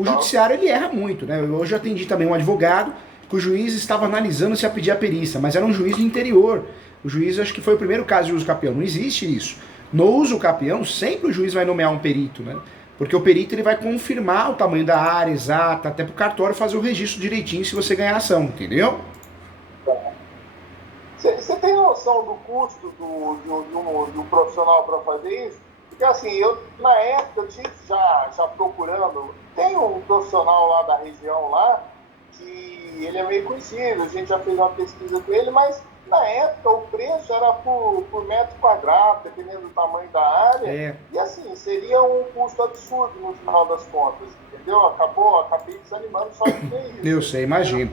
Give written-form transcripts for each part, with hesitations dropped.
o judiciário ele erra muito, né? Eu hoje atendi também um advogado que o juiz estava analisando se ia pedir a perícia, mas era um juiz do interior. O juiz, acho que foi o primeiro caso de uso capião. Não existe isso. No uso capião, sempre o juiz vai nomear um perito, né? Porque o perito ele vai confirmar o tamanho da área exata, até para o cartório fazer o registro direitinho se você ganhar a ação, entendeu? Você tem noção do custo do profissional para fazer isso? Porque assim, eu na época eu tive já procurando, tem um profissional lá da região lá, que ele é meio conhecido, a gente já fez uma pesquisa com ele, mas na época o preço era por metro quadrado, dependendo do tamanho da área, e assim, seria um custo absurdo no final das contas, entendeu? Acabei desanimando só de ver isso. Eu sei, imagino.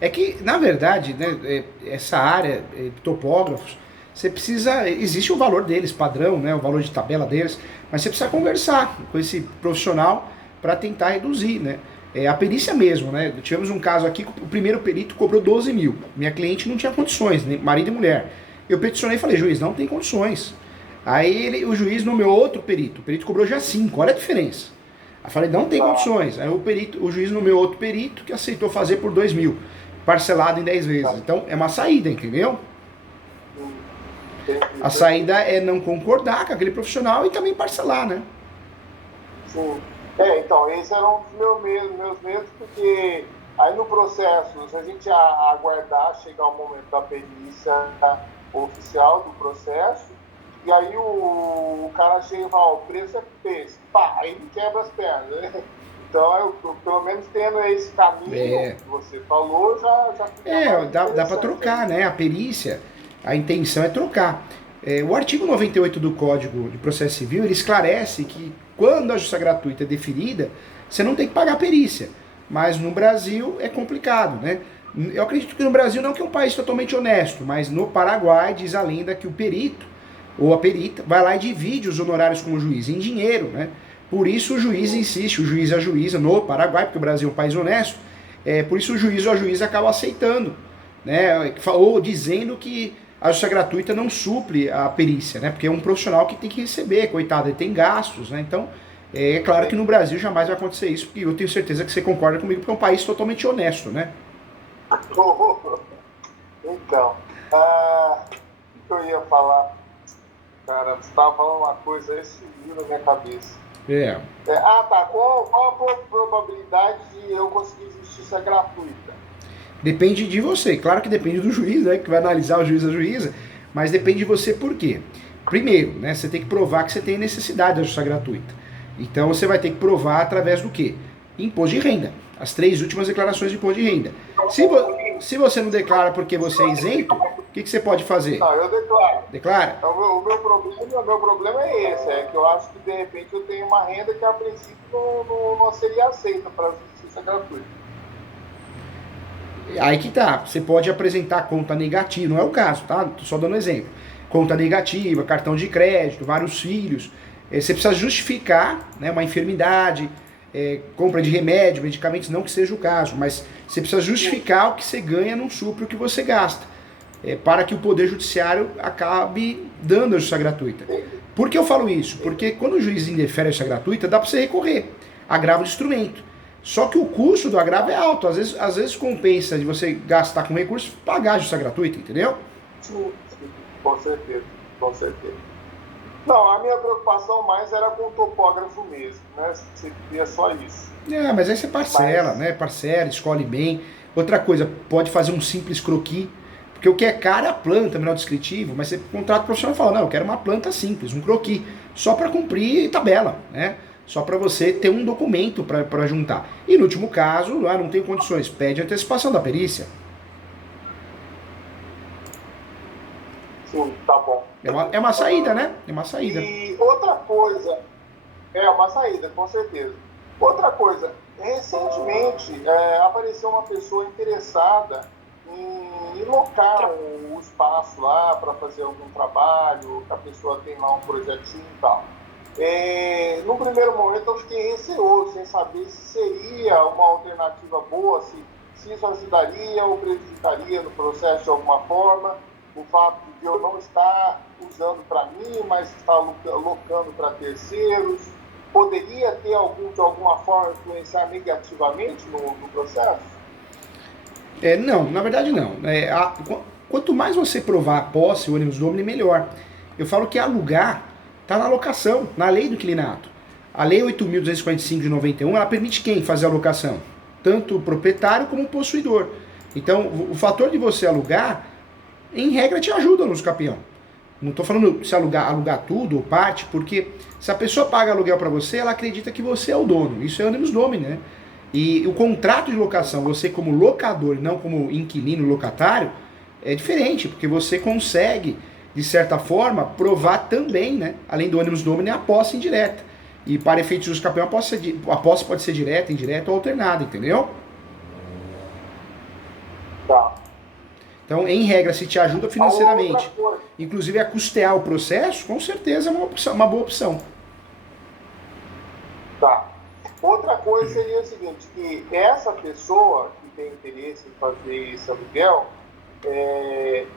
É que, na verdade, né, essa área, topógrafos, você precisa, existe o valor deles, padrão, né, o valor de tabela deles, mas você precisa conversar com esse profissional para tentar reduzir, né? A perícia mesmo, né? Tivemos um caso aqui que o primeiro perito cobrou 12 mil. Minha cliente não tinha condições, nem marido e mulher. Eu peticionei e falei, juiz, não tem condições. Aí o juiz nomeou outro perito. O perito cobrou já 5, olha a diferença. Aí eu falei, não tem condições. Aí o juiz nomeou outro perito que aceitou fazer por 2 mil, parcelado em 10 vezes. Então é uma saída, entendeu? A saída é não concordar com aquele profissional e também parcelar, né? Sim. Então, esse era um dos meus medos, porque aí no processo, se a gente aguardar chegar o momento da perícia oficial do processo, e aí o cara chega e fala, o preço é esse, pá, aí me quebra as pernas, né? Então, eu, pelo menos tendo esse caminho que você falou, já fica dá para trocar, né? A perícia, a intenção é trocar. O artigo 98 do Código de Processo Civil, ele esclarece que quando a justiça gratuita é deferida, você não tem que pagar a perícia. Mas no Brasil é complicado, né? Eu acredito que no Brasil não que é um país totalmente honesto, mas no Paraguai diz a lenda que o perito ou a perita vai lá e divide os honorários com o juiz em dinheiro, né? Por isso o juiz insiste, o juiz e a juíza no Paraguai, porque o Brasil é um país honesto, por isso o juiz ou a juíza acaba aceitando, né? Ou dizendo que a justiça gratuita não supre a perícia, né? Porque é um profissional que tem que receber, coitado, ele tem gastos, né? Então, é claro que no Brasil jamais vai acontecer isso, porque eu tenho certeza que você concorda comigo, porque é um país totalmente honesto, né? Então, o que eu ia falar? Cara, você estava falando uma coisa, aí sumiu na minha cabeça. Tá. Qual a probabilidade de eu conseguir justiça gratuita? Depende de você. Claro que depende do juiz, né? Que vai analisar o juiz ou a juíza. Mas depende de você por quê? Primeiro, né? Você tem que provar que você tem necessidade da justiça gratuita. Então você vai ter que provar através do quê? Imposto de renda. As 3 últimas declarações de imposto de renda. Se você não declara porque você é isento, o que você pode fazer? Não, eu declaro. Declara? Então, o meu problema é esse, é que eu acho que de repente eu tenho uma renda que a princípio não seria aceita para justiça gratuita. Aí que tá, você pode apresentar conta negativa, não é o caso, tá? Tô só dando um exemplo. Conta negativa, cartão de crédito, vários filhos. Você precisa justificar, né, uma enfermidade, compra de remédio, medicamentos, não que seja o caso, mas você precisa justificar o que você ganha não supre o que você gasta, para que o Poder Judiciário acabe dando a justiça gratuita. Por que eu falo isso? Porque quando o juiz indefere a justiça gratuita, dá para você recorrer, agravo de instrumento. Só que o custo do agravo é alto, às vezes compensa de você gastar com recursos, pagar a justiça gratuita, entendeu? Sim, com certeza, com certeza. Não, a minha preocupação mais era com o topógrafo mesmo, né? Você queria só isso. Mas aí você parcela, né? Parcela, escolhe bem. Outra coisa, pode fazer um simples croquis, porque o que é caro é a planta, mineral descritivo, mas você contrata o profissional e fala, não, eu quero uma planta simples, um croquis, só para cumprir tabela, né? Só para você ter um documento para juntar. E no último caso, não tem condições, pede antecipação da perícia. Sim, tá bom. É uma saída, né? É uma saída. E outra coisa, uma saída, com certeza. Outra coisa, recentemente apareceu uma pessoa interessada em locar o espaço lá para fazer algum trabalho, que a pessoa tem lá um projetinho e tal. No primeiro momento eu fiquei receoso, sem saber se seria uma alternativa boa, se isso ajudaria ou prejudicaria no processo de alguma forma. O fato de eu não estar usando para mim, mas estar locando para terceiros. poderia ter de alguma forma influenciar negativamente no processo? Não, na verdade não. Quanto mais você provar a posse, o ônibus domini, melhor. Eu falo que alugar está na locação, na lei do inquilinato. A lei 8.245 de 91, ela permite quem fazer a locação? Tanto o proprietário como o possuidor. Então, o fator de você alugar, em regra, te ajuda nos campeão. Não estou falando se alugar tudo ou parte, porque se a pessoa paga aluguel para você, ela acredita que você é o dono. Isso é ônibus domini, né? E o contrato de locação, você como locador, não como inquilino locatário, é diferente, porque você consegue, de certa forma, provar também, né? Além do ônibus domini, a posse indireta. E para efeitos dos campeão, a posse pode ser direta, indireta ou alternada, entendeu? Tá. Então, em regra, se te ajuda financeiramente, inclusive a custear o processo, com certeza é uma boa opção. Tá. Outra coisa seria o seguinte, que essa pessoa que tem interesse em fazer esse aluguel,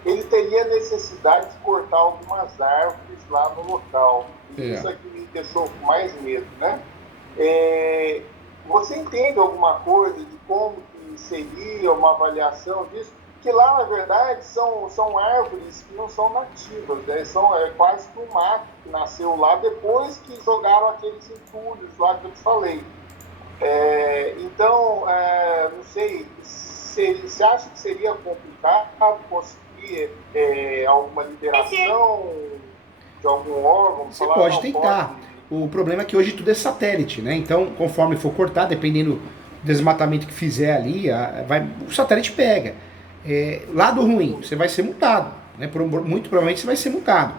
ele teria necessidade de cortar algumas árvores lá no local. Isso é que me deixou com mais medo, né? Você entende alguma coisa de como que seria uma avaliação disso? Que lá, na verdade, são árvores que não são nativas, né? É quase que um mato que nasceu lá depois que jogaram aqueles entulhos lá que eu te falei. Então, não sei, você acha que seria complicado conseguir alguma liberação de algum órgão? Você pode tentar. O problema é que hoje tudo é satélite, né? Então, conforme for cortar, dependendo do desmatamento que fizer ali, o satélite pega. Lado ruim, você vai ser multado, né? Muito provavelmente você vai ser multado.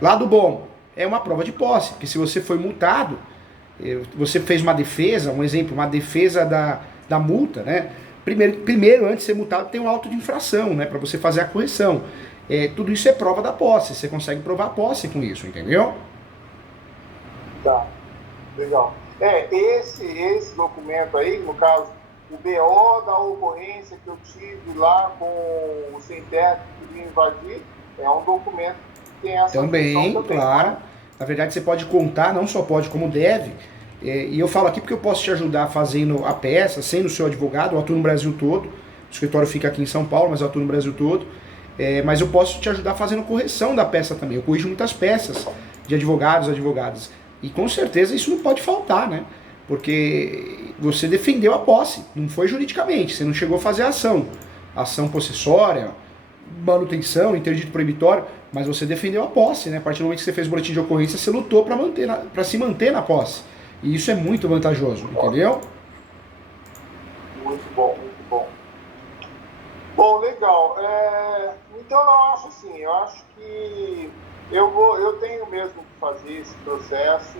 Lado bom, é uma prova de posse, porque se você foi multado, você fez uma defesa, um exemplo, uma defesa da multa, né? Primeiro, antes de ser multado, tem um auto de infração, né? Para você fazer a correção. Tudo isso é prova da posse, você consegue provar a posse com isso, entendeu? Tá, legal. Esse documento aí, no caso, o BO da ocorrência que eu tive lá com o sem teto que queria invadir, é um documento que tem essa também, claro. Na verdade, você pode contar, não só pode, como deve. E eu falo aqui porque eu posso te ajudar fazendo a peça, sendo seu advogado, eu atuo no Brasil todo. O escritório fica aqui em São Paulo, mas eu atuo no Brasil todo. Mas eu posso te ajudar fazendo correção da peça também. Eu corrijo muitas peças de advogadas. E com certeza isso não pode faltar, né? Porque você defendeu a posse, não foi juridicamente, você não chegou a fazer a ação possessória, manutenção, interdito proibitório, mas você defendeu a posse, né? A partir do momento que você fez o boletim de ocorrência, você lutou para se manter na posse. E isso é muito vantajoso, entendeu? Muito bom, muito bom. Bom, legal. Então eu acho que eu tenho mesmo que fazer esse processo.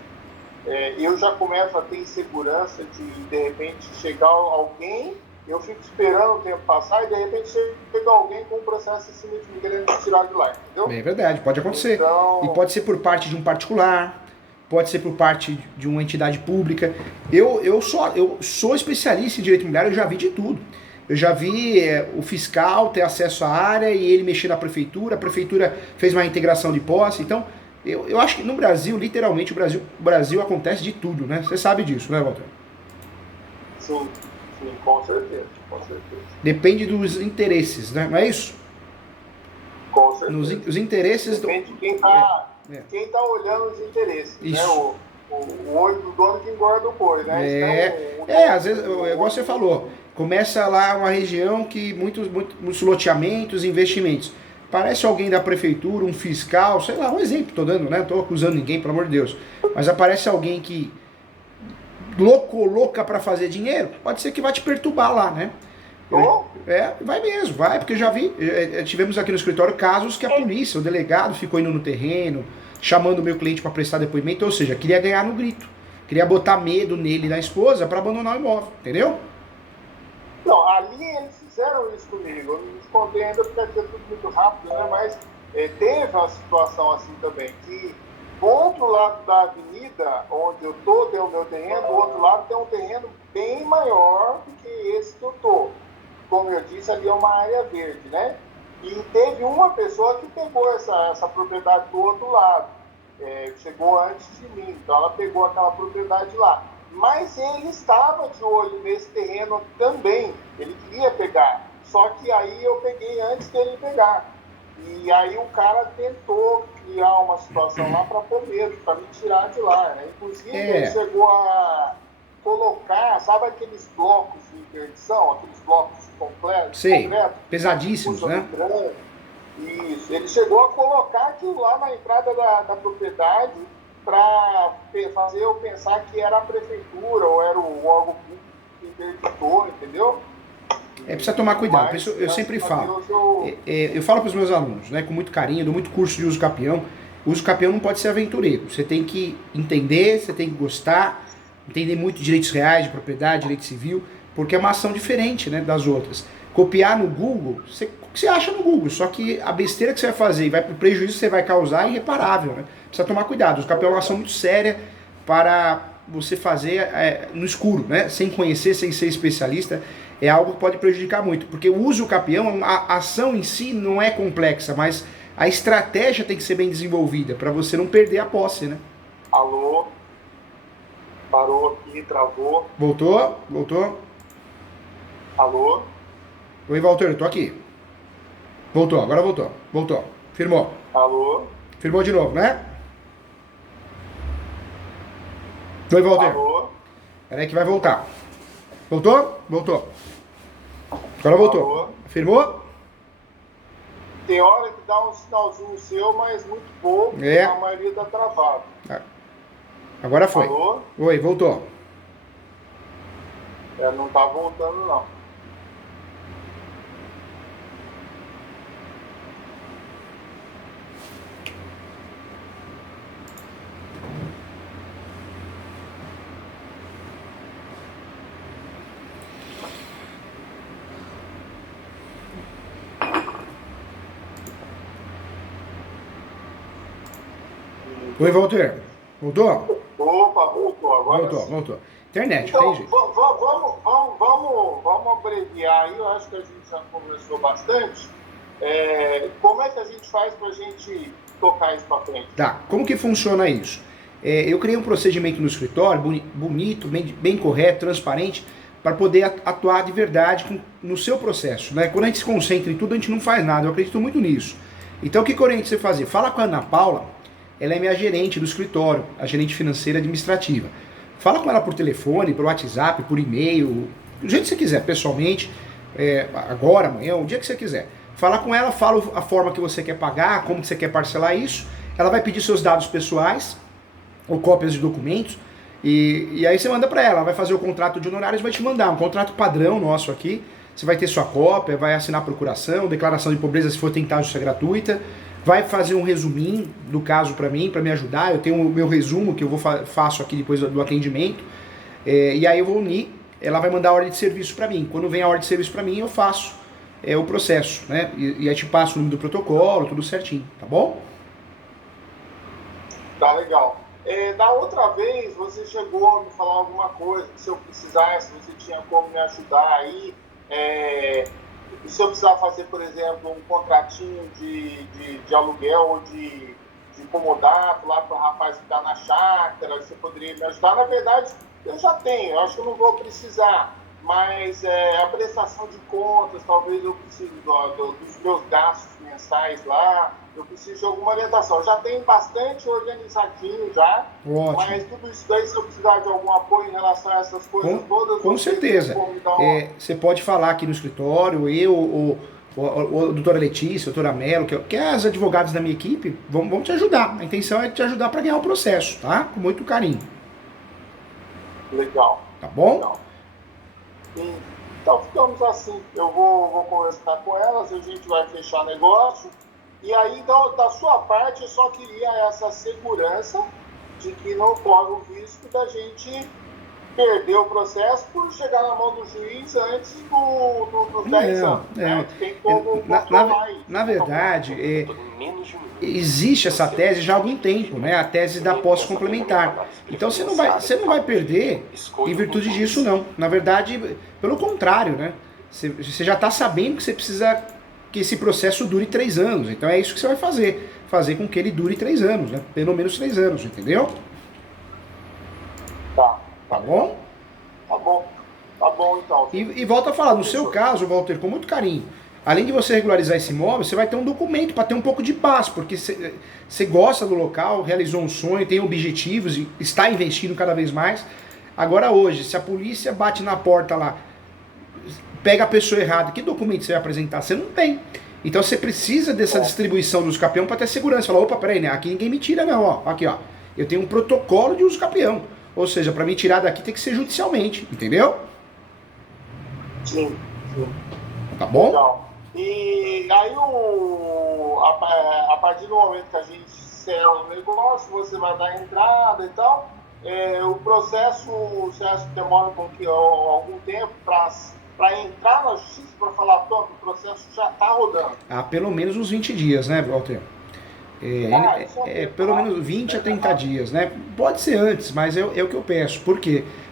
Eu já começo a ter insegurança de repente chegar alguém, eu fico esperando o tempo passar e de repente chega alguém com um processo assim me querendo tirar de lá, entendeu? É verdade, pode acontecer. Então... E pode ser por parte de um particular, pode ser por parte de uma entidade pública. Eu sou especialista em direito imobiliário, eu já vi de tudo. Eu já vi o fiscal ter acesso à área e ele mexer na prefeitura, a prefeitura fez uma integração de posse. Então, eu acho que no Brasil, literalmente, o Brasil acontece de tudo, né? Você sabe disso, né, Walter? Sim, com certeza. Depende dos interesses, né? Não é isso? Com certeza. Os interesses... Depende de quem está olhando os interesses, isso. Né? O olho do dono que engorda o boi, né? Às vezes, igual você falou, começa lá uma região que muitos loteamentos, investimentos. Parece alguém da prefeitura, um fiscal, sei lá, um exemplo tô dando, né? Não tô acusando ninguém, pelo amor de Deus. Mas aparece alguém que louca para fazer dinheiro, pode ser que vai te perturbar lá, né? Vai mesmo, porque eu já vi, tivemos aqui no escritório casos que a polícia, o delegado ficou indo no terreno, chamando o meu cliente para prestar depoimento, ou seja, queria ganhar no grito, queria botar medo nele e na esposa para abandonar o imóvel, entendeu? Não, ali eles fizeram isso comigo, eu não me escondei ainda porque aqui é tudo muito rápido, né? Mas teve uma situação assim também, que do outro lado da avenida, onde eu tô, tem o meu terreno, do outro lado tem um terreno bem maior do que esse que eu tô. Como eu disse, ali é uma área verde, né? E teve uma pessoa que pegou essa propriedade do outro lado. chegou antes de mim, então ela pegou aquela propriedade lá. Mas ele estava de olho nesse terreno também, ele queria pegar, só que aí eu peguei antes dele pegar. E aí o cara tentou criar uma situação lá para pôr medo, para me tirar de lá, né? Inclusive ele chegou a colocar, sabe aqueles blocos de interdição, aqueles blocos completos? Sei, pesadíssimos, né? Isso, ele chegou a colocar aquilo lá na entrada da propriedade para fazer eu pensar que era a prefeitura ou era o órgão público que interditou, entendeu? Precisa tomar cuidado, mas, eu sempre falo. Eu falo para os meus alunos, né, com muito carinho, dou muito curso de uso capião. O uso capião não pode ser aventureiro. Você tem que entender, você tem que gostar, entender muito de direitos reais, de propriedade, direito civil, porque é uma ação diferente, né, das outras. Copiar no Google, você acha no Google, só que a besteira que você vai fazer e vai para o prejuízo que você vai causar é irreparável, né? Precisa tomar cuidado. O uso capião é uma ação muito séria para você fazer no escuro, né? Sem conhecer, sem ser especialista, é algo que pode prejudicar muito, porque o uso capião, a ação em si não é complexa, mas a estratégia tem que ser bem desenvolvida para você não perder a posse, né? Alô? Parou aqui, travou. Voltou? Voltou? Alô? Oi, Walter, tô aqui. Voltou, agora voltou. Voltou. Firmou. Alô? Firmou de novo, né? Oi, Walter. Alô? Peraí que vai voltar. Voltou? Voltou. Agora voltou. Alô? Firmou? Tem hora que dá um sinalzinho seu, mas muito pouco. A maioria tá travado. Agora foi. Alô? Oi, voltou. Não tá voltando, não. Oi, Walter. Voltou? Opa, voltou. Agora voltou. Internet, então, tem jeito. Vamos abreviar aí, eu acho que a gente já conversou bastante. Como é que a gente faz para a gente tocar isso para frente? Tá, como que funciona isso? Eu criei um procedimento no escritório, bonito, bem correto, transparente, para poder atuar de verdade no seu processo, né? Quando a gente se concentra em tudo, a gente não faz nada, eu acredito muito nisso. Então o que eu oriento você fazer? Fala com a Ana Paula, ela é minha gerente do escritório, a gerente financeira administrativa. Fala com ela por telefone, por WhatsApp, por e-mail, do jeito que você quiser, pessoalmente, agora, amanhã, o dia que você quiser. Fala com ela, fala a forma que você quer pagar, como que você quer parcelar isso. Ela vai pedir seus dados pessoais, ou cópias de documentos, e aí você manda para ela vai fazer o contrato de honorários, vai te mandar um contrato padrão nosso aqui. Você vai ter sua cópia, vai assinar a procuração, declaração de pobreza se for tentar justiça gratuita, vai fazer um resuminho do caso para mim, para me ajudar. Eu tenho o meu resumo que eu faço aqui depois do atendimento, e aí eu vou unir. Ela vai mandar a ordem de serviço para mim. Quando vem a ordem de serviço para mim, eu faço o processo, né? E aí te passo o número do protocolo, tudo certinho, tá bom? Tá legal. Da outra vez você chegou a me falar alguma coisa, que se eu precisasse, você tinha como me ajudar aí. Se eu precisar fazer, por exemplo, um contratinho de aluguel ou de comodato lá para o rapaz que está na chácara, você poderia me ajudar? Na verdade, eu já tenho, eu acho que eu não vou precisar, mas a prestação de contas, talvez eu precise dos meus gastos mensais lá, eu preciso de alguma orientação. Eu já tenho bastante organizadinho já. Ótimo. Mas tudo isso daí, se eu precisar de algum apoio em relação a essas coisas todas... Com certeza. Você pode falar aqui no escritório, a doutora Letícia, a doutora Mello, que é as advogadas da minha equipe, vão te ajudar. A intenção é te ajudar para ganhar o processo, tá? Com muito carinho. Legal. Tá bom? Legal. Então, ficamos assim. Eu vou conversar com elas, a gente vai fechar negócio. E aí, da sua parte, eu só queria essa segurança de que não corre o risco da gente perder o processo por chegar na mão do juiz antes dos 10 anos. Né? Tem como controlar isso. Na verdade, existe essa tese já há algum tempo, né? A tese da posse complementar. Então você não vai perder em virtude disso, não. Na verdade, pelo contrário, né? Você já está sabendo que você precisa que esse processo dure 3 anos. Então é isso que você vai fazer. Fazer com que ele dure 3 anos, né? Pelo menos 3 anos, entendeu? Tá bom? Tá bom então. E volto a falar, no seu caso, Walter, com muito carinho, além de você regularizar esse imóvel, você vai ter um documento para ter um pouco de paz, porque você gosta do local, realizou um sonho, tem objetivos e está investindo cada vez mais. Agora hoje, se a polícia bate na porta lá, pega a pessoa errada, que documento você vai apresentar? Você não tem. Então você precisa dessa distribuição do uso capião para ter segurança. Fala, opa, peraí, né? Aqui ninguém me tira não, ó. Aqui, ó. Eu tenho um protocolo de uso capião. Ou seja, para me tirar daqui tem que ser judicialmente, entendeu? Sim. Tá bom? Legal. E aí, a partir do momento que a gente encerra o negócio, você vai dar a entrada e tal, o processo, você acha que demora algum tempo para entrar na justiça, para falar, pronto, o processo já está rodando? Pelo menos uns 20 dias, né, Walter? Pelo menos 20 a 30 dias, né? Pode ser antes, mas é o que eu peço. Por quê?